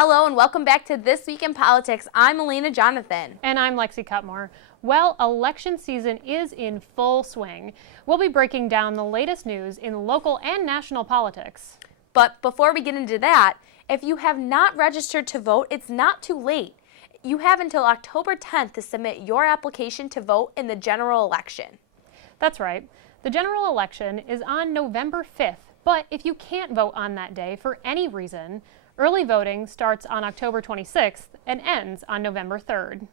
Hello and welcome back to This Week in Politics. I'm Alaina Jonathan. And I'm Lexie Cutmore. Well, election season is in full swing. We'll be breaking down the latest news in local and national politics. But before we get into that, if you have not registered to vote, it's not too late. You have until October 10th to submit your application to vote in the general election. That's right. The general election is on November 5th, but if you can't vote on that day for any reason, early voting starts on October 26th and ends on November 3rd.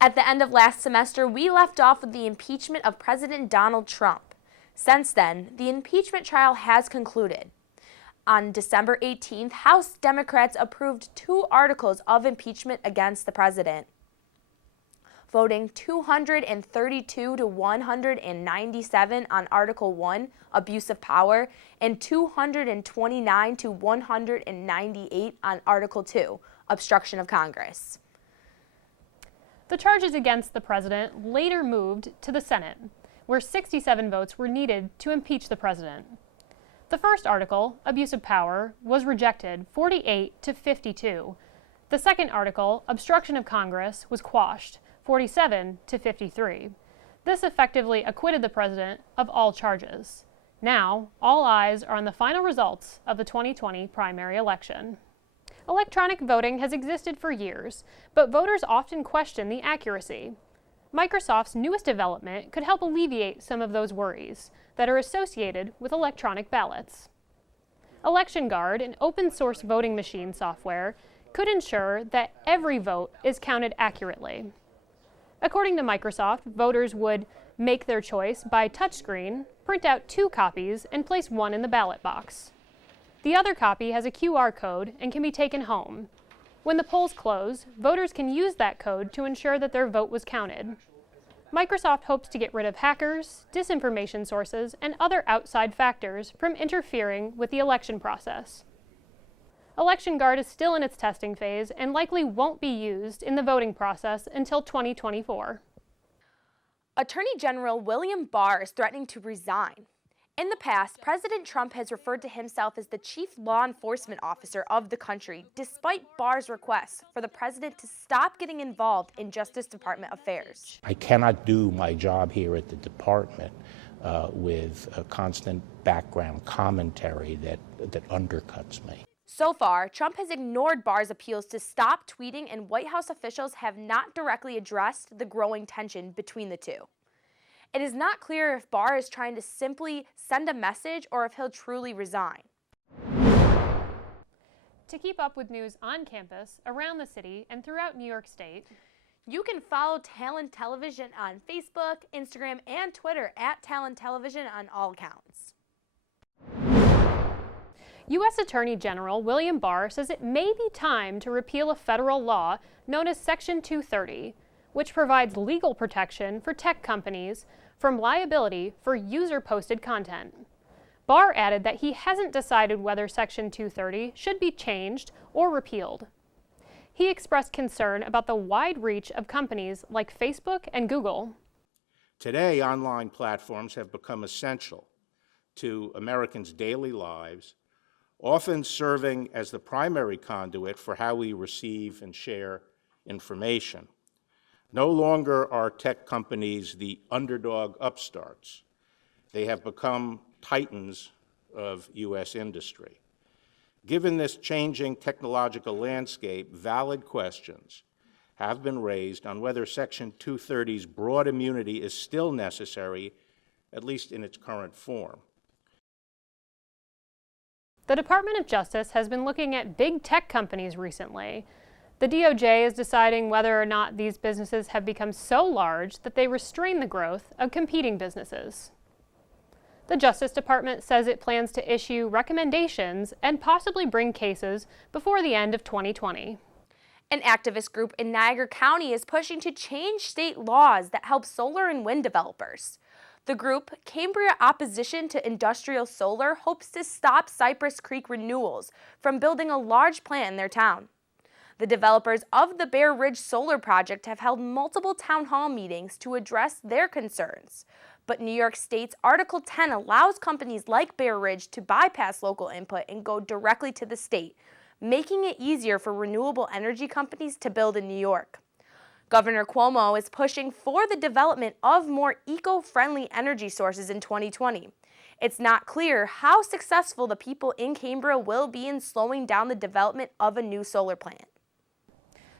At the end of last semester, we left off with the impeachment of President Donald Trump. Since then, the impeachment trial has concluded. On December 18th, House Democrats approved 2 articles of impeachment against the president, voting 232 to 197 on Article 1, abuse of power, and 229 to 198 on Article 2, obstruction of Congress. The charges against the president later moved to the Senate, where 67 votes were needed to impeach the president. The first article, abuse of power, was rejected 48 to 52. The second article, obstruction of Congress, was quashed 47 to 53. This effectively acquitted the president of all charges. Now, all eyes are on the final results of the 2020 primary election. Electronic voting has existed for years, but voters often question the accuracy. Microsoft's newest development could help alleviate some of those worries that are associated with electronic ballots. Election Guard, an open-source voting machine software, could ensure that every vote is counted accurately. According to Microsoft, voters would make their choice by touchscreen, print out 2 copies, and place one in the ballot box. The other copy has a QR code and can be taken home. When the polls close, voters can use that code to ensure that their vote was counted. Microsoft hopes to get rid of hackers, disinformation sources, and other outside factors from interfering with the election process. Election Guard is still in its testing phase and likely won't be used in the voting process until 2024. Attorney General William Barr is threatening to resign. In the past, President Trump has referred to himself as the chief law enforcement officer of the country, despite Barr's request for the president to stop getting involved in Justice Department affairs. I cannot do my job here at the department with a constant background commentary that undercuts me. So far, Trump has ignored Barr's appeals to stop tweeting, and White House officials have not directly addressed the growing tension between the two. It is not clear if Barr is trying to simply send a message or if he'll truly resign. To keep up with news on campus, around the city, and throughout New York State, you can follow Talon Television on Facebook, Instagram, and Twitter at Talon Television on all accounts. U.S. Attorney General William Barr says it may be time to repeal a federal law known as Section 230, which provides legal protection for tech companies from liability for user-posted content. Barr added that he hasn't decided whether Section 230 should be changed or repealed. He expressed concern about the wide reach of companies like Facebook and Google. Today, online platforms have become essential to Americans' daily lives, often serving as the primary conduit for how we receive and share information. No longer are tech companies the underdog upstarts. They have become titans of U.S. industry. Given this changing technological landscape, valid questions have been raised on whether Section 230's broad immunity is still necessary, at least in its current form. The Department of Justice has been looking at big tech companies recently. The DOJ is deciding whether or not these businesses have become so large that they restrain the growth of competing businesses. The Justice Department says it plans to issue recommendations and possibly bring cases before the end of 2020. An activist group in Niagara County is pushing to change state laws that help solar and wind developers. The group, Cambria Opposition to Industrial Solar, hopes to stop Cypress Creek Renewals from building a large plant in their town. The developers of the Bear Ridge Solar Project have held multiple town hall meetings to address their concerns. But New York State's Article 10 allows companies like Bear Ridge to bypass local input and go directly to the state, making it easier for renewable energy companies to build in New York. Governor Cuomo is pushing for the development of more eco-friendly energy sources in 2020. It's not clear how successful the people in Cambria will be in slowing down the development of a new solar plant.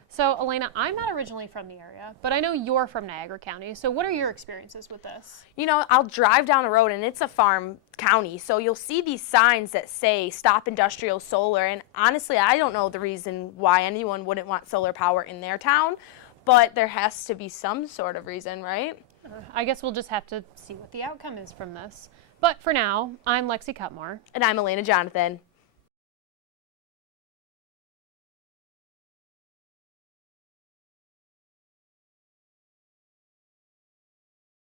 So, Alaina, I'm not originally from the area, but I know you're from Niagara County. So what are your experiences with this? You know, I'll drive down the road and it's a farm county, so you'll see these signs that say stop industrial solar, and honestly, I don't know the reason why anyone wouldn't want solar power in their town, but there has to be some sort of reason, right? I guess we'll just have to see what the outcome is from this. But for now, I'm Lexie Cutmore. And I'm Alaina Jonathan.